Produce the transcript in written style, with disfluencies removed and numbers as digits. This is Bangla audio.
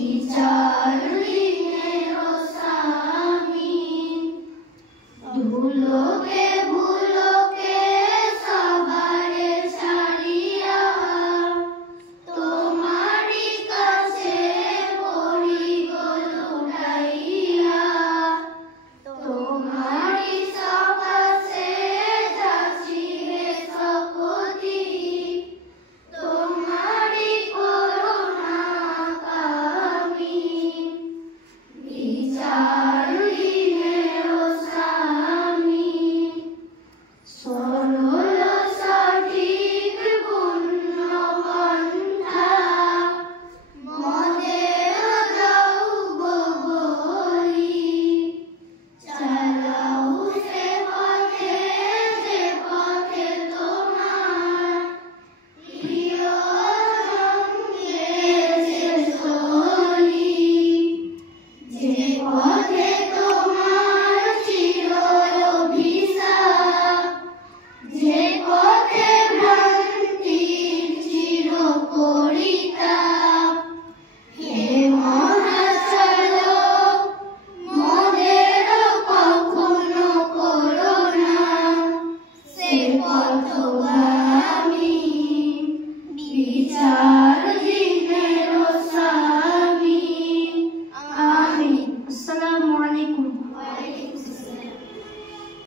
বিচার দিনের স্বামী ধুলোকে ভুলোকে সবারে ছাড়িয়া তোমারই কাছে পড়ি গো লুটাইয়া তোমারই সকাশে যাচ্ছি হে সকতি তোমারই করুণা কামি বিচার দিনের স্বামী সরল সঠিক পুণ্য পন্থা মদের দাও গো বলি চালাও সে পথে যে পথে তোমার প্রিয় সঙ্গে শেষ হলি যে পথে তোমার চির অভিশাপ যে পথে ভ্রান্তির চির পরিতাপ হে মহাচালক মোদের কখনো করো না সে পথগামী বিচার